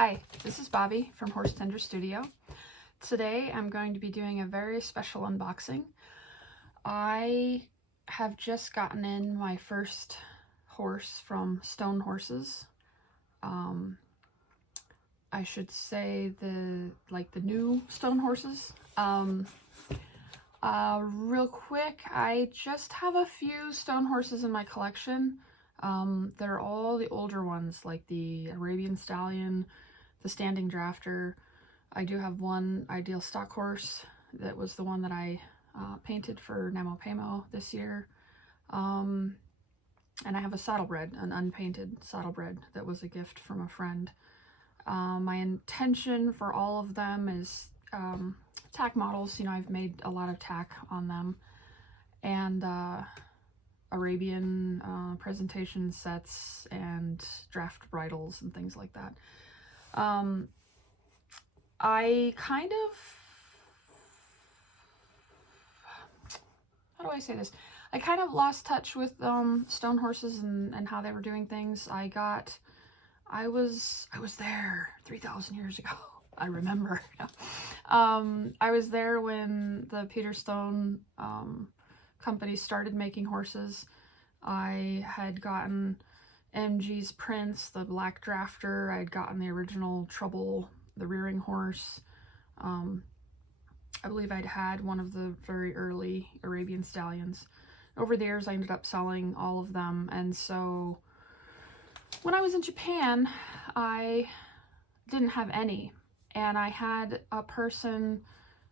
Hi, this is Bobby from Horse Tender Studio. Today I'm going to be doing a very special unboxing. I have just gotten in my first horse from Stone Horses. I should say the new Stone Horses. Real quick, I just have a few Stone Horses in my collection. They're all the older ones, like the Arabian Stallion, the Standing Drafter. I do have one ideal stock horse that was the one that I painted for Namopamo this year. And I have a saddlebred, an unpainted saddlebred that was a gift from a friend. My intention for all of them is tack models. You know, I've made a lot of tack on them, and Arabian presentation sets and draft bridles and things like that. I kind of, how do I say this? I kind of lost touch with Stone Horses and how they were doing things. I was there 3,000 years ago. I remember. I was there when the Peter Stone company started making horses. I had gotten MG's Prince, the Black Drafter. I had gotten the original Trouble, the rearing horse. I believe I'd had one of the very early Arabian Stallions. Over the years, I ended up selling all of them, and so when I was in Japan, I didn't have any, and I had a person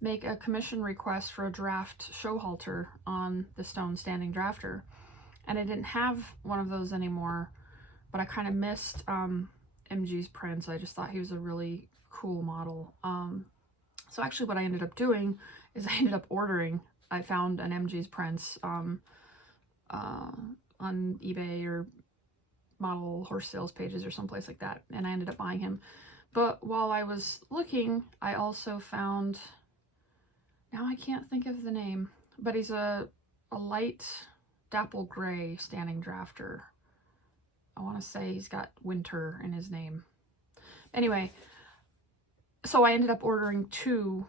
make a commission request for a draft show halter on the Stone Standing Drafter, and I didn't have one of those anymore, but I kind of missed MG's Prince. I just thought he was a really cool model. So actually what I ended up doing is I ended up ordering, I found an MG's Prince on eBay or model horse sales pages or someplace like that, and I ended up buying him. But while I was looking, I also found, now I can't think of the name, but he's a light dapple gray Standing Drafter. I want to say he's got Winter in his name. Anyway, so I ended up buying two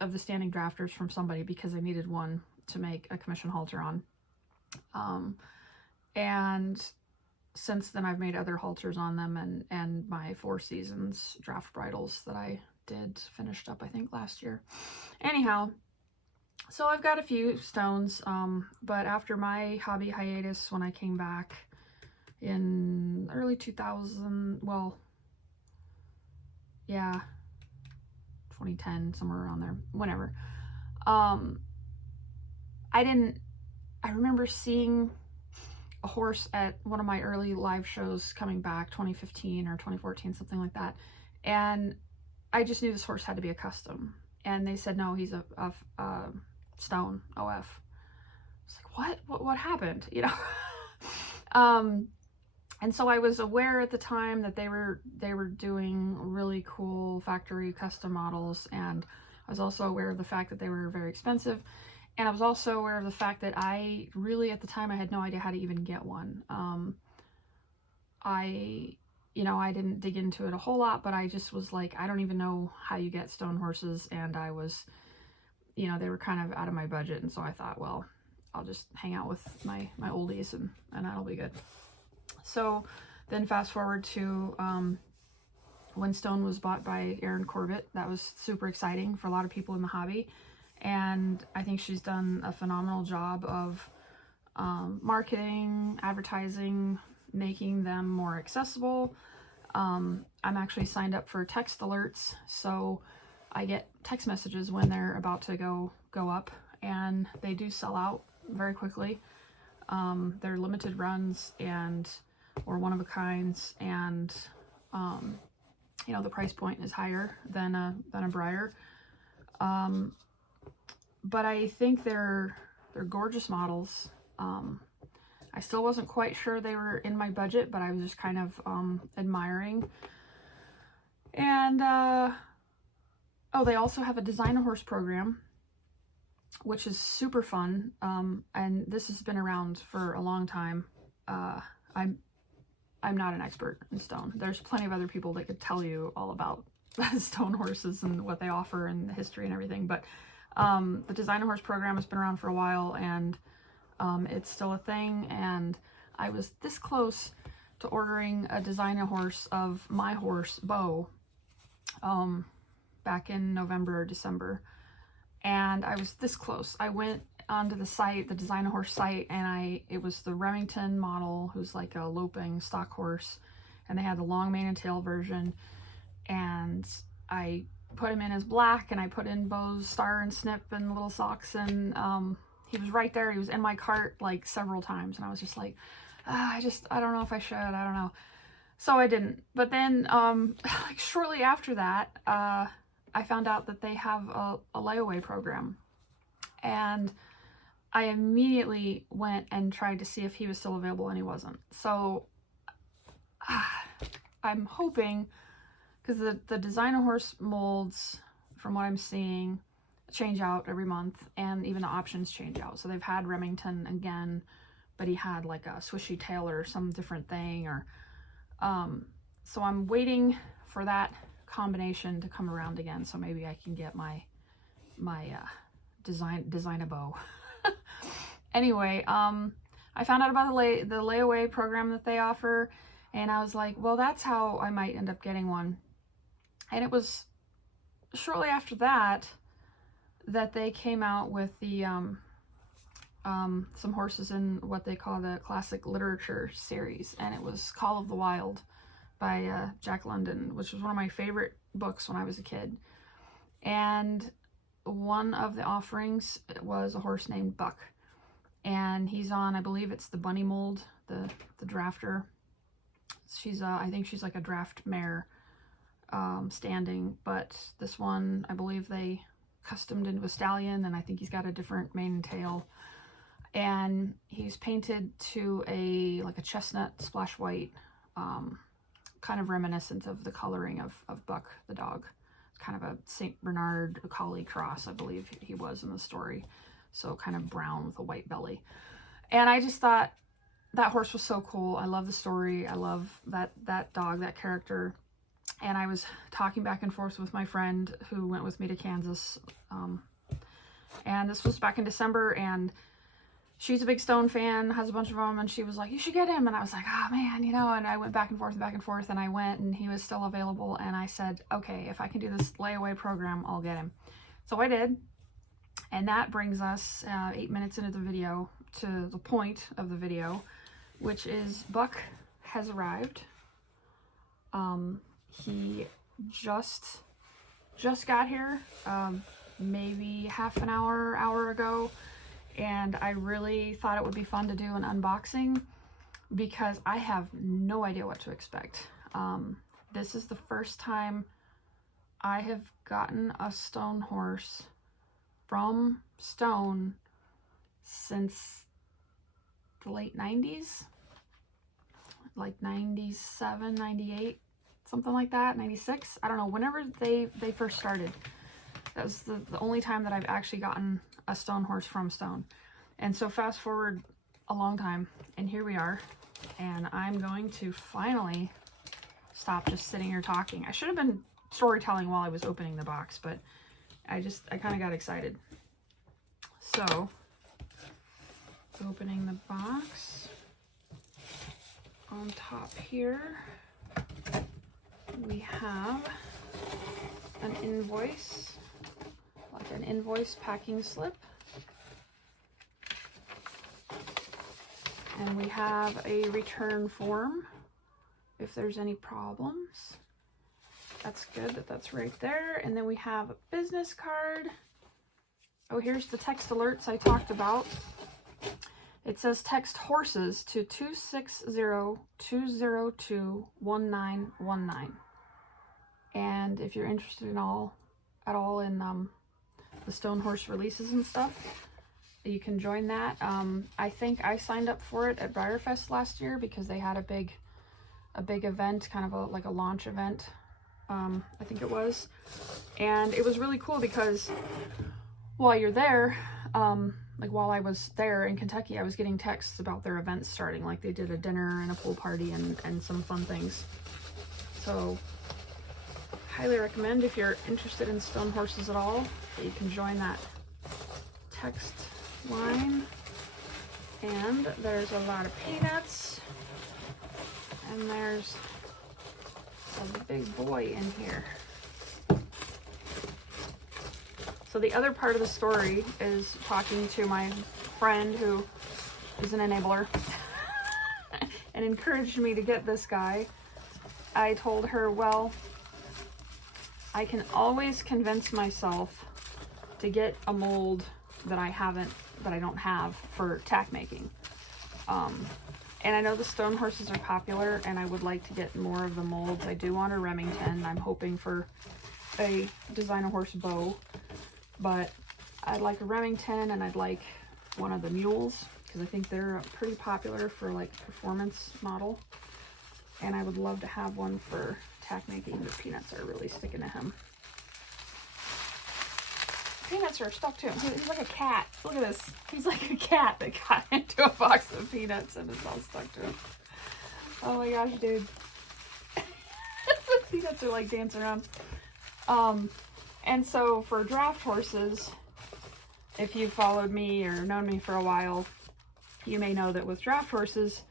of the Standing Drafters from somebody because I needed one to make a commission halter on. And since then I've made other halters on them, and my Four Seasons draft bridles that I finished up I think last year. Anyhow, so I've got a few stones, but after my hobby hiatus, when I came back in early 2000, well, yeah, 2010, somewhere around there, whenever, I remember seeing a horse at one of my early live shows coming back, 2015 or 2014, something like that, and I just knew this horse had to be a custom, and they said no, he's a Stone OF. It's like, what happened, you know? And so I was aware at the time that they were doing really cool factory custom models, and I was also aware of the fact that they were very expensive, and I was also aware of the fact that I really, at the time, I had no idea how to even get one. I didn't dig into it a whole lot, but I just was like, I don't even know how you get Stone horses, and I was, you know, they were kind of out of my budget, and so I thought, well, I'll just hang out with my oldies, and that'll be good. So then fast forward to when Stone was bought by Erin Corbett. That was super exciting for a lot of people in the hobby, and I think she's done a phenomenal job of marketing, advertising, making them more accessible. I'm actually signed up for text alerts, so I get text messages when they're about to go up, and they do sell out very quickly. They're limited runs or one of a kinds, and you know, the price point is higher than a Breyer. But I think they're gorgeous models. I still wasn't quite sure they were in my budget, but I was just kind of admiring. And oh, they also have a design a horse program, which is super fun. And this has been around for a long time. I'm not an expert in stone. There's plenty of other people that could tell you all about stone horses and what they offer and the history and everything. But the Design a Horse program has been around for a while, and it's still a thing. And I was this close to ordering a Design a Horse of my horse, Bo, back in November or December. And I was this close. I went onto the site, the Design a Horse site, and it was the Remington model, who's like a loping stock horse, and they had the long mane and tail version. And I put him in as black, and I put in Bo's star and snip and little socks, and he was right there. He was in my cart like several times, and I was just like, I don't know if I should, I don't know. So I didn't. But then like shortly after that, I found out that they have a layaway program, and I immediately went and tried to see if he was still available, and he wasn't. So I'm hoping, because the Design a Horse molds, from what I'm seeing, change out every month, and even the options change out. So they've had Remington again, but he had like a swishy tail or some different thing, or so I'm waiting for that combination to come around again, so maybe I can get my design a bow. Anyway, I found out about the layaway program that they offer, and I was like, well, that's how I might end up getting one. And it was shortly after that they came out with the some horses in what they call the classic literature series, and it was Call of the Wild by Jack London, which was one of my favorite books when I was a kid. And one of the offerings was a horse named Buck, and he's on, I believe it's the bunny mold, the drafter. She's I think she's like a draft mare, standing, but this one, I believe they customed into a stallion, and I think he's got a different mane and tail, and he's painted to like a chestnut splash white, kind of reminiscent of the coloring of Buck the dog. Kind of a St. Bernard Collie cross, I believe he was in the story. So kind of brown with a white belly. And I just thought that horse was so cool. I love the story. I love that dog, that character. And I was talking back and forth with my friend who went with me to Kansas. And this was back in December, and she's a big stone fan, has a bunch of them, and she was like, you should get him. And I was like, oh man, you know, and I went back and forth, and I went, and he was still available, and I said, okay, if I can do this layaway program, I'll get him. So I did, and that brings us 8 minutes into the video to the point of the video, which is Buck has arrived. He just got here, maybe half an hour ago. And I really thought it would be fun to do an unboxing, because I have no idea what to expect. This is the first time I have gotten a stone horse from stone since the late 90s, like 97, 98, something like that, 96. I don't know, whenever they first started. That was the only time that I've actually gotten a stone horse from stone. And so fast forward a long time, and here we are, and I'm going to finally stop just sitting here talking. I should have been storytelling while I was opening the box, but I kind of got excited. So, opening the box, on top here we have an invoice, like an invoice packing slip. And we have a return form if there's any problems. That's good that that's right there. And then we have a business card. Oh, here's the text alerts I talked about. It says text horses to 260-202-1919. And if you're interested at all in the stone horse releases and stuff, you can join that. I think I signed up for it at BreyerFest last year because they had a big event, kind of like a launch event, I think it was. And it was really cool because while you're there, like while I was there in Kentucky, I was getting texts about their events starting. Like they did a dinner and a pool party and some fun things. So highly recommend if you're interested in stone horses at all, that you can join that text line. And there's a lot of peanuts. And there's a big boy in here. So the other part of the story is talking to my friend who is an enabler and encouraged me to get this guy. I told her, well, I can always convince myself to get a mold that I don't have for tack making. And I know the stone horses are popular, and I would like to get more of the molds. I do want a Remington. I'm hoping for a designer horse bow, but I'd like a Remington, and I'd like one of the mules, because I think they're pretty popular for like performance model. And I would love to have one for tack making. The peanuts are really sticking to him. Peanuts are stuck to him. He's like a cat. Look at this. He's like a cat that got into a box of peanuts and it's all stuck to him. Oh my gosh, dude. The peanuts are like dancing around. And so for draft horses, if you've followed me or known me for a while, you may know that with draft horses,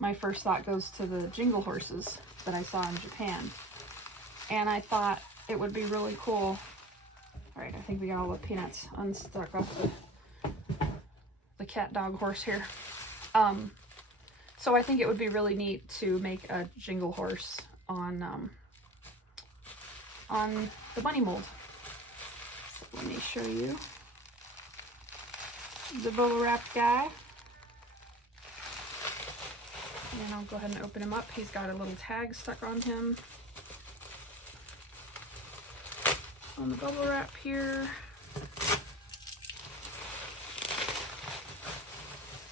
my first thought goes to the jingle horses that I saw in Japan. And I thought it would be really cool. All right, I think we got all the peanuts unstuck off the cat dog horse here. So I think it would be really neat to make a jingle horse on the bunny mold. So let me show you the bubble wrap guy. And I'll go ahead and open him up. He's got a little tag stuck on him. On the bubble wrap here.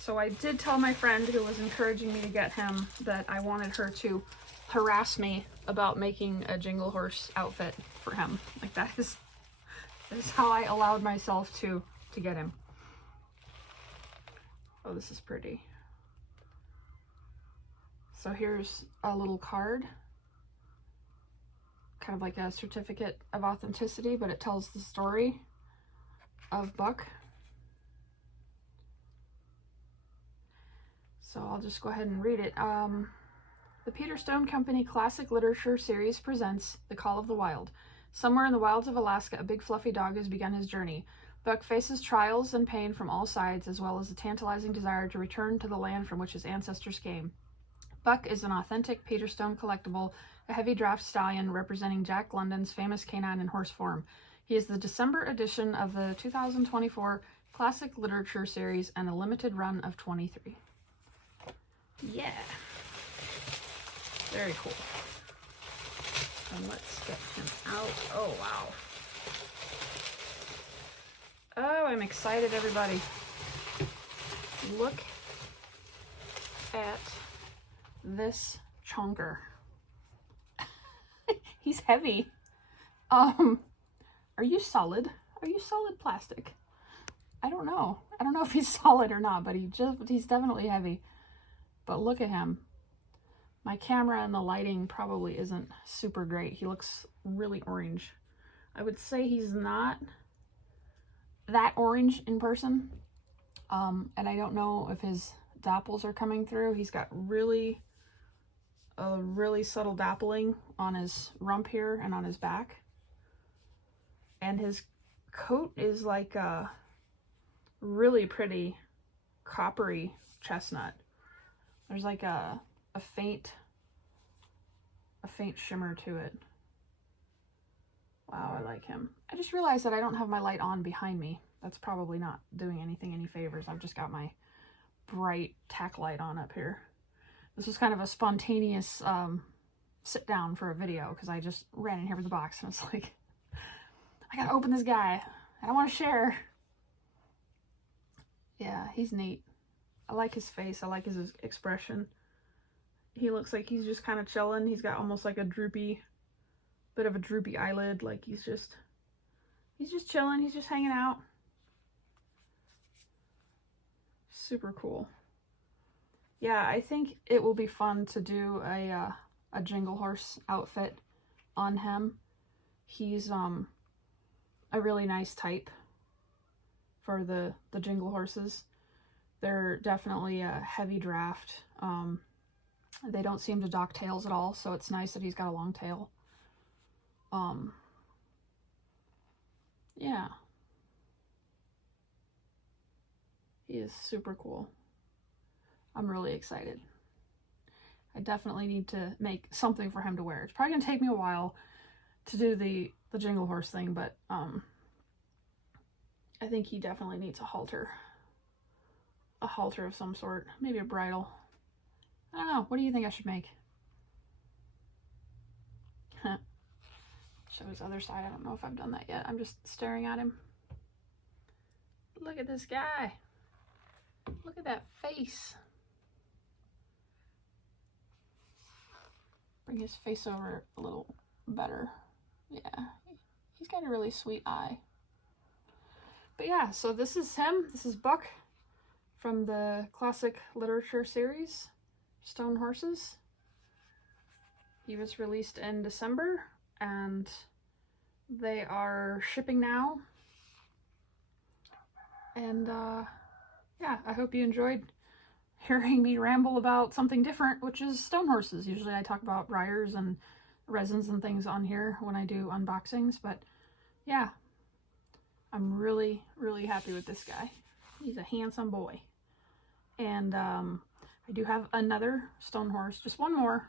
So I did tell my friend who was encouraging me to get him that I wanted her to harass me about making a jingle horse outfit for him. Like that is how I allowed myself to get him. Oh, this is pretty. So here's a little card, kind of like a certificate of authenticity, but it tells the story of Buck. So I'll just go ahead and read it. The Peter Stone Company Classic Literature Series presents The Call of the Wild. Somewhere in the wilds of Alaska, a big fluffy dog has begun his journey. Buck faces trials and pain from all sides, as well as a tantalizing desire to return to the land from which his ancestors came. Buck is an authentic Peter Stone collectible, a heavy draft stallion representing Jack London's famous canine in horse form. He is the December edition of the 2024 Classic Literature Series and a limited run of 23. Yeah. Very cool. And let's get him out. Oh, wow. Oh, I'm excited, everybody. Look at this chonker. He's heavy. Are you solid? Are you solid plastic? I don't know. I don't know if he's solid or not, but he's definitely heavy. But look at him. My camera and the lighting probably isn't super great. He looks really orange. I would say he's not that orange in person. And I don't know if his dapples are coming through. He's got really subtle dappling on his rump here and on his back. And his coat is like a really pretty coppery chestnut. There's like a faint shimmer to it. Wow, I like him. I just realized that I don't have my light on behind me. That's probably not doing anything any favors. I've just got my bright tack light on up here. This was kind of a spontaneous sit down for a video because I just ran in here with the box and it's like, I gotta open this guy and I want to share. Yeah, he's neat. I like his face. I like his expression. He looks like he's just kind of chilling. He's got almost like a bit of a droopy eyelid. Like he's just chilling. He's just hanging out. super cool. Yeah, I think it will be fun to do a Jingle Horse outfit on him. He's a really nice type for the Jingle Horses. They're definitely a heavy draft. They don't seem to dock tails at all, so it's nice that he's got a long tail. Yeah. He is super cool. I'm really excited. I definitely need to make something for him to wear. It's probably gonna take me a while to do the Jingle Horse thing, but I think he definitely needs a halter. A halter of some sort. Maybe a bridle. I don't know. What do you think I should make? Show his other side. I don't know if I've done that yet. I'm just staring at him. Look at this guy. Look at that face. Bring his face over a little better. Yeah, he's got a really sweet eye. But yeah, so this is him. This is Buck from the classic literature series, Stone Horses. He was released in December, and they are shipping now. And yeah, I hope you enjoyed hearing me ramble about something different, which is stone horses. Usually I talk about briars and resins and things on here when I do unboxings, but yeah, I'm really, really happy with this guy. He's a handsome boy. And I do have another stone horse, just one more,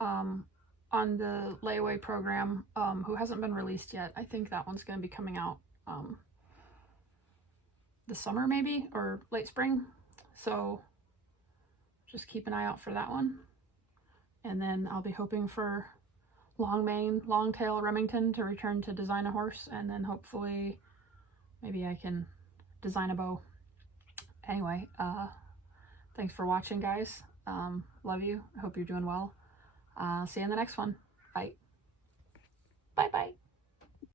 on the layaway program, who hasn't been released yet. I think that one's going to be coming out this summer maybe, or late spring. So just keep an eye out for that one. And then I'll be hoping for long mane, long tail Remington to return to design a horse, and then hopefully maybe I can design a bow. Anyway, thanks for watching, guys. Love you. I hope you're doing well. See you in the next one. Bye. Bye-bye.